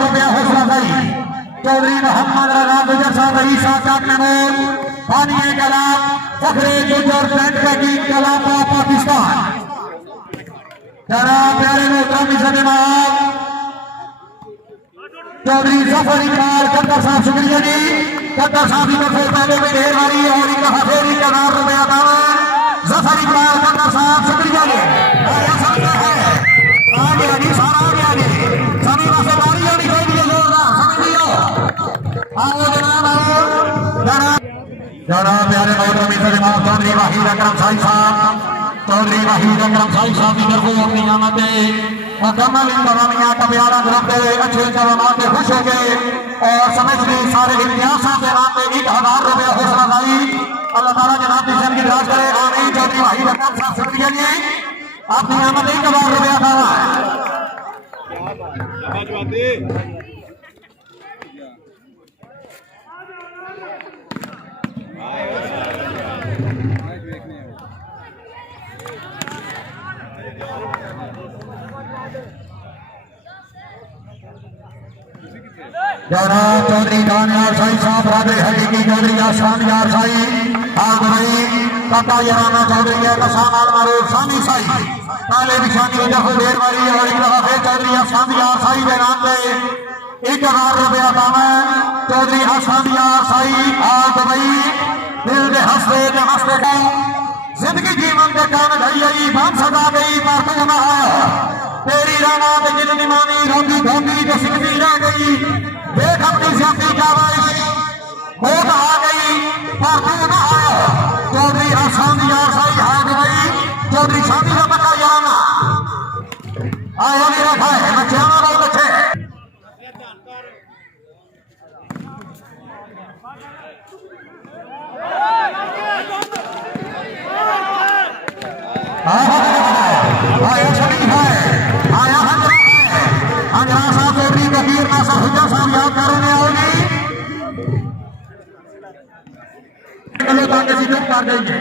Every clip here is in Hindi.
रुपया हौसला भाई चौधरी मोहम्मद राना गुजर साहब ईसा काटनूर पानी कलाम फखरे गुजर फ्रंट पैकिंग कलाम पाकिस्तान जरा प्यारे मोहतरम जनाब चौधरी जफर इकबाल कद्दा साहब शुक्रिया जी कद्दा साहब की तरफ से पहले भी ढेर मारी और एक हजार रुपया दावा जफर इकबाल कद्दा साहब शुक्रिया जी आगे आगे सारा आगे आगे सभी पासे बारी आनी चाहिए जोरदार समझ लियो आओ जनाब आओ जनाब प्यारे मोहतरम जनाब चौधरी वाहिद अकरम साहब चौधरी वाहिद अकरम साहब की तरफ से अपनी आमद मुकम्मल इंतजामिया कबियारा ग्रुप के अच्छे इंतजामात से खुश हो गए और समझते सारे इम्तियाज़ के नाम पे 1000 रुपया हौसला अफजाई अल्लाह ताला जनाब की जिंदगी दराज करे आमीन। चौधरी वाहिद अकरम साहब शुक्रिया जी आपने आमद 1000 रुपया दावा है जनाब चौधरी कामयाब साई साहब राधे हकीकी चौधरी आसान यार साई आग भाई काका याराना चौधरी है कसान मारूफ सानी साई पहले निशानी जफर ढेर वाली और एक दफा फिर चौधरी आसान यार साई के नाम पे 1000 रुपया दावा चौधरी आसान यार साई आग भाई दिल के हंसते गई जिंदगी जीवन के काम गई बात सदा गई बातों ना आया तेरी राना पे जितनी मानी रोटी धोती जो सिकती रह गई देख अपनी जाति का वाइश बहुत आ गई पर तू ना आया चौधरी आसान यार साई हाथ गई चौधरी शादी का पता जाना आया नहीं रखा है बच्चे बहुत अच्छे आया शरीफ है आया हजरा है हजरा साहब चौधरी कबीर नासर हुज्जा साहब याद करने आओगी चलो ताकि सीधे कर देंगे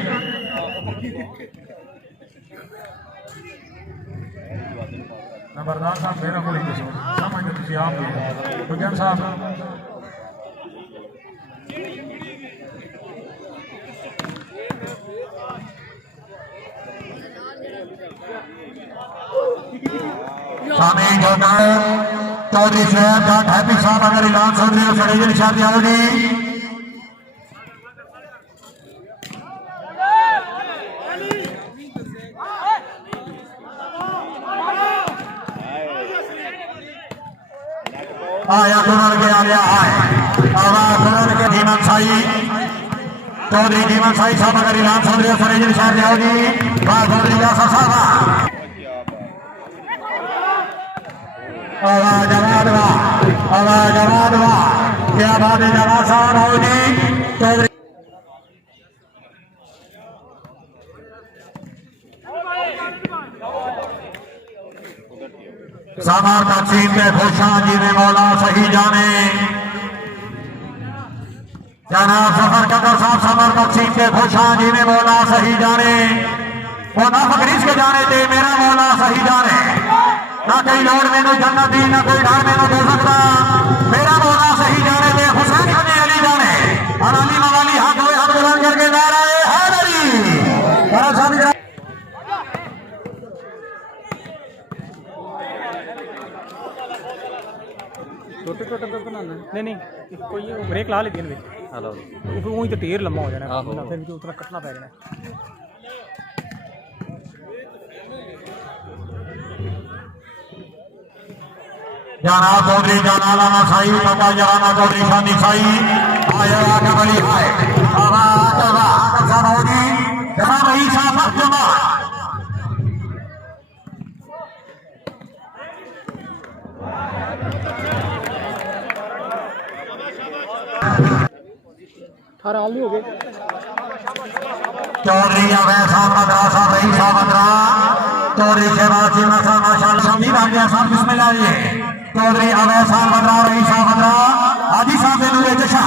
नंबरदार साहब मेरा को लेके समझ में तुझे आप हुज्जा साहब चौधरी शहर जाट हैप्पी साहब अगर ऐलान सुन रहे हो सड़े निशान आओगी आया कुरल के आ गया है आवाज कुरल के धीमन साई चौधरी धीमन साई साहब अगर ऐलान सुन रहे हो सड़े निशान आओगी बात चौधरी यासा साहब आवाज क्या बात है जवाब साहब होगी चौधरी समर तकसीम के खुशा जी ने मौला सही जाने जनाब सफर कदर साहब समर तकसीम के खुशा जी ने मौला सही जाने वो ना फकरीज के जाने थे मेरा मौला सही जाने ना कोई लोड़ में नो जन्नत दी ना कोई ढाल में नो दे सकता मेरा मौला सही जाने दे हुसैन बने अली जाने और अली मवाली हाथ हुए हाथ बुलंद करके नाराए हैदरी छोटे छोटे नहीं कोई ब्रेक ला लेती है वही तो ढेर लम्बा हो जाना फिर उतना कटना पै जाना जाना चौधरी जाना लाना साई बाबा जाना चौधरी शादी साई आया आगे बड़ी है आवाज आवाज होगी जहां रही साहब जमा 18 आल नहीं हो गए। चौधरी वैसा मद्रासा रही सामद्रा चौधरी शेबाजी मसा माशाल्लाह शमीर आ गया साहब बिस्मिल्लाह जी चौधरी अवैसा मद्रा रही सामद्रा हाजी साहब नूरे जशा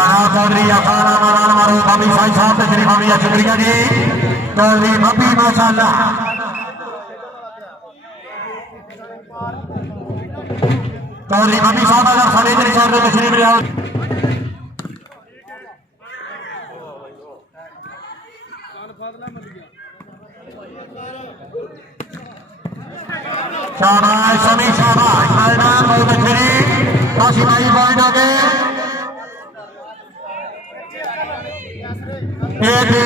जनाब चौधरी अखाड़ा नारायण मारो बाबी साई साहब तशरीफ आमिया शुक्रिया जी चौधरी बब्बी माशाअल्लाह चौधरी बब्बी साहब अगर साढ़े तेरी साहब तशरीफ ले आओ शाबाश समी शाबाश मैदान बहुत अच्छी काशी भाई पॉइंट हो गए 18-19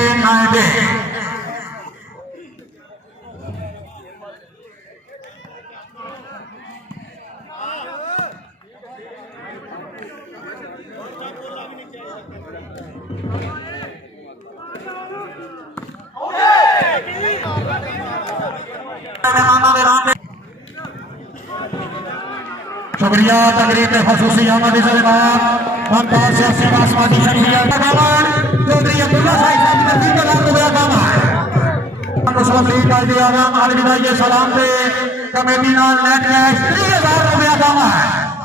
शुक्रिया तकरीब में खसूसी आमद सियासी बासमती शख्सियत चौधरी अब्दुल्ला साहिब साहब की तरफ लाख रुपया काम है सलाम से कमेटी नाल नेट कैश 30,000 रुपया काम है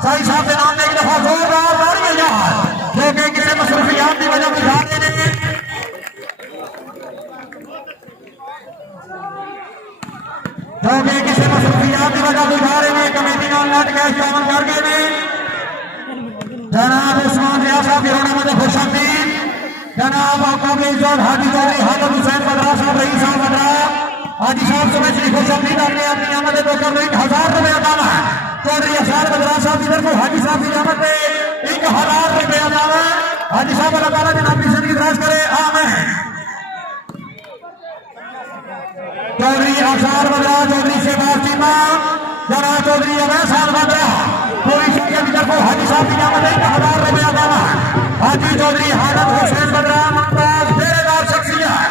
साहिब साहब के नाम में एक दफा जोरदार तालियां यार जो कि किसी मसरूफियात की वजह से जाते नहीं जो कि किसी मसरूफियात की वजह से जा रहे हैं कमेटी नाल नेट कैश शामिल करके ने जनाब उस्मान रियाज साहब की रोना में खुशहाली जनाब काबिल जोड़ हाजी चौधरी हामिद हुसैन बदरा साहब रईस साहब बदरा हाजी साहब समय श्री खुशहाली करने अपनी आमद तो कर 1,000 रुपया दाम है चौधरी अफसार बदरा साहब की तरफ हाजी साहब की आमद पे 1,000 रुपया दाम है हाजी साहब अल्लाह ताला जनाब की जिंदगी दराज करे आमीन चौधरी अफसार बदरा चौधरी शेबाज चीमा जनाब चौधरी अवैस साहब बदरा पूरी शरीयत की तरफ हाजी साहब की आमद 1,000 रुपया दाम है हाजी चौधरी हामिद हुसैन बदरा मुमताज बेरेदार शख्सियत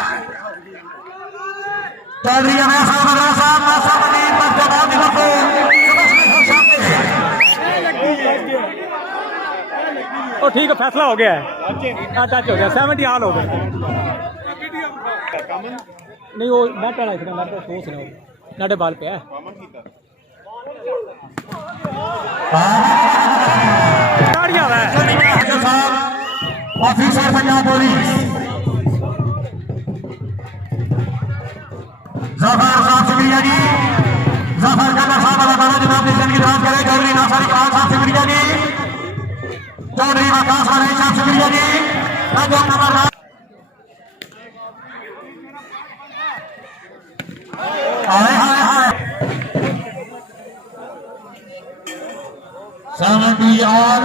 चौधरी अवैस साहब बदरा साहब नासा मदीन पर जवाब दिला को ओ ठीक है फैसला हो गया है टच हो गया 70 ऑल हो गए नहीं वो नेट वाला इसका नेट सोच रहा हूं नाडे बाल पे है गाड़ियां है ऑफिसर पंजाब पुलिस जफर साहब शुक्रिया जी जफर का साहब अल्लाह ताला जनाब की जिंदगी दराज करे चौधरी नासर खान साहब शुक्रिया जी चौधरी वकास वाले साहब शुक्रिया जी नजम नंबर हाय हाय हाय 70 ऑल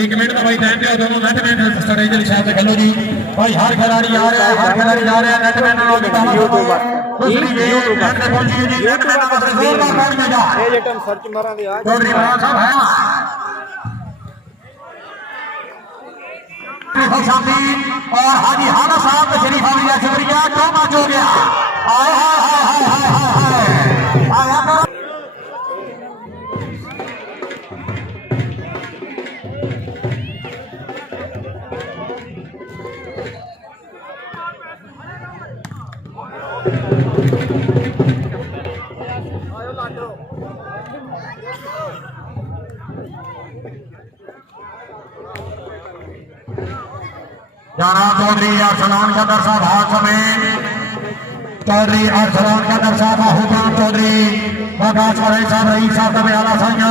एक मिनट का भाई टाइम दिया दोनों नेटमैन स्ट्रेटेजी हिसाब से खेलो जी भाई हर खिलाड़ी आ रहा है हर खिलाड़ी जा रहे हैं नेटमैन लोग यूट्यूबर दूसरी गेम नेट पे पहुंची जी नेटमैन वास्ते जोरदार पानी में जा ये जटम सर्च मारा दे आज चौधरी बड़ा साहब है शादी और हाजी हाना साहब शरीफ आमिया शुक्रिया क्यों मैच हो गया हाय हाय हाय हाय हाय हाय हाय जनाब चौधरी अरसलान का दरसा भाग समेत चौधरी अरसलान का दरसा हुकाम चौधरी बगास वाले साहब रईस साहब का आला साइया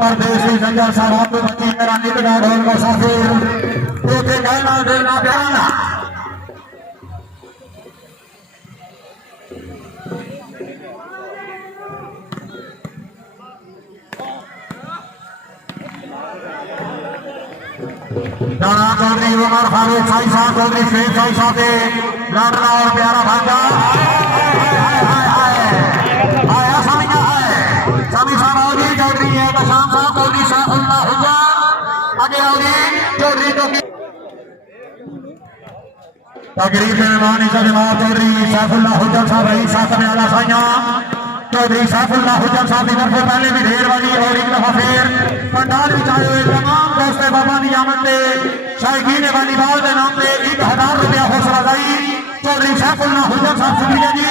परदेसी जंगल साहब को बच्ची मेरा निकला ढोल को साफिर देखे कहना देना प्यारा राणा चौधरी उमर फारूक साई साहब चौधरी शेख साई साहब के लाडला और प्यारा भांजा आया साइया है सभी साहब चौधरी है शाम साहब चौधरी शाहफुल्ला हुजा आगे आओगे चौधरी तो तकरीब में मेहमान इज्जत जनाब चौधरी शाहफुल्ला हुजा साहब रही साहब में आला साइया चौधरी शाहफुल्ला हुजा साहब की तरफ पहले भी ढेर वाली और एक दफा फिर पंडाल भी चाहे हुए तमाम दोस्त बाबा की आमद से शायकीन वाली बाल के नाम से 1,000 रुपया हौसला अफजाई चौधरी शाहफुल्ला हुजा साहब शुक्रिया जी